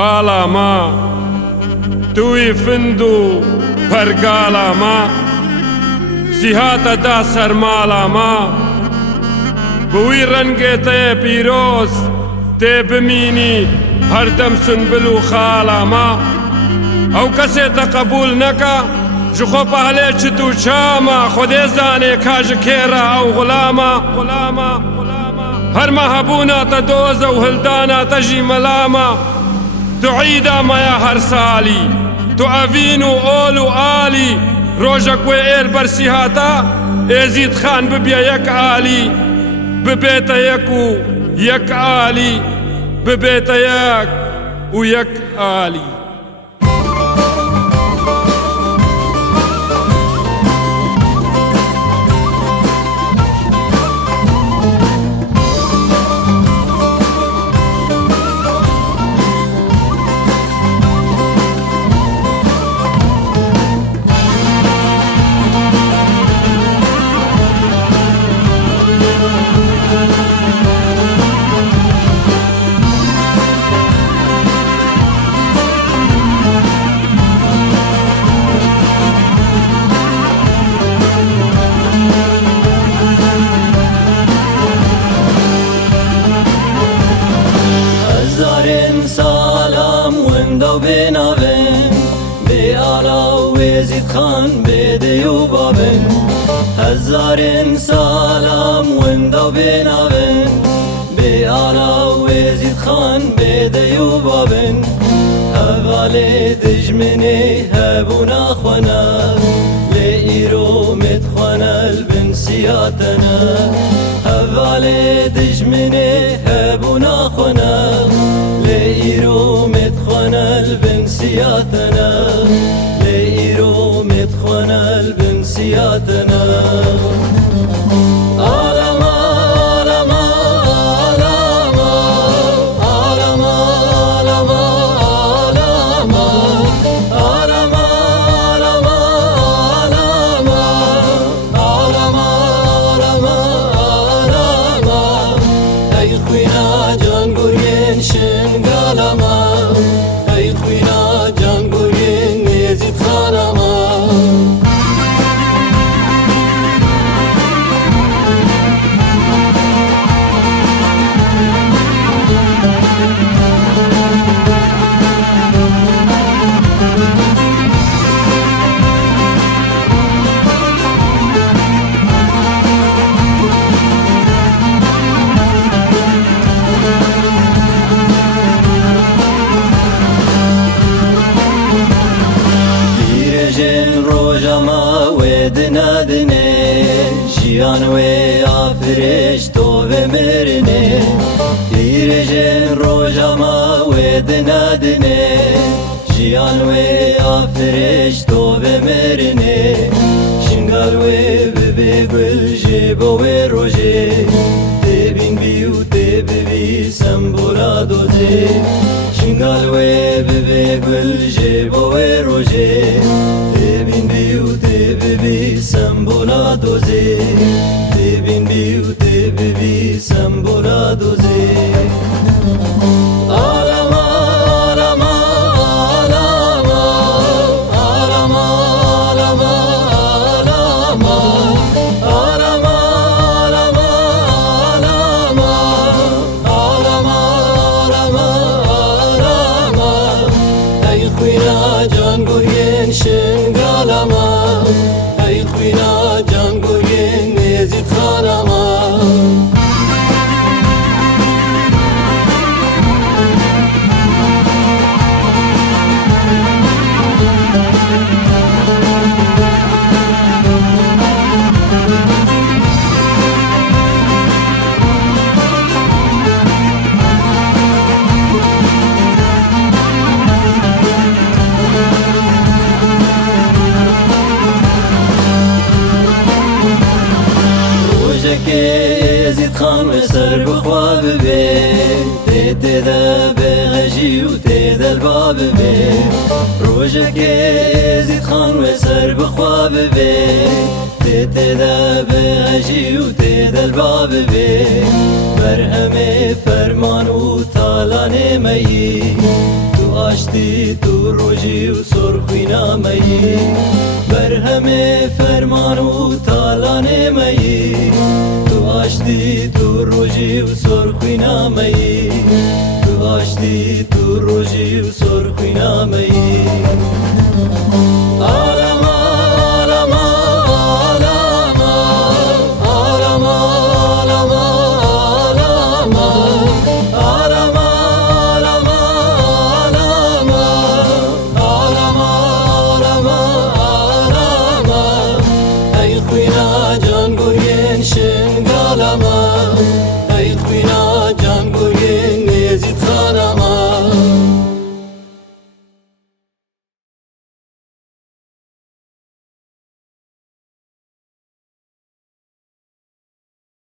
ئاڵاما دووی فند و پەرگاڵاما سیهاتە دا سەرماڵاما بووی ڕەنگێتەیە پیرۆز تێ بمینی هەردەم سنبل و خاڵاما ئەو کەسێتە قبول نەکە ji xwe pehlê çi tu çama Xwedê zanê ka ji kêra ew xulama her mehabûna te doz û hildana te jî melama Tu îda maya her salî Tu evîn û ol û alî Rojek wê êr bersî hata Êzîd xan bibiye yek alî Bibête yek û yek alî Bibête yek û yek alî سلام وندو بناوين بآلا ويزيد خان بديو بابن هزارين سلام وندو بناوين بآلا ويزيد خان بديو بابن هوالي دجمني هبونا خنا لإيرو متخنا البنسياتنا هوالي دجمني هبونا خنا لإيرو مدخنا البنسياتنا لإيرو مدخنا البنسياتنا آلما آلما آلما آلما آلما آلما آلما آلما آلما آلما آلما أي خوينا جان قرين شنقالما أي خوينا جان قرين يزيد خالما روجما ودنا دني جيان وي آفرش تو بمرني تيرجن روجما ودنا دني جيان وي آفرش تو بمرني شنگال وي ببگل جيبو وي روجي تبين بيو تببي سمبولا دوزي شنگال وي ببگل جيبو وي روجي تبين بيو تببي سمبولا دوزي تبين بيو تببي سمبولا دوزي آلما آلما آلما آلما آلما آلما آلما آلما آلما آلما آلما أي خوينا جان قرين شنقالما أي خوينا جان قرين يزيد خالما يزيد خان وسر بخواب بي تيدا بغجي وتيدا الباب بي روجك يزيد خان وسر بخواب بي تيدا بغجي وتيدا الباب بي مرهمي فرمان وطالاني مي تو آشتی تو روژی و سرخوینا مئی برهمه فرمان و تالانه مئی تو آشتی تو روژی و سرخوینا مئی تو آشتی تو روژی و سرخوینا مئی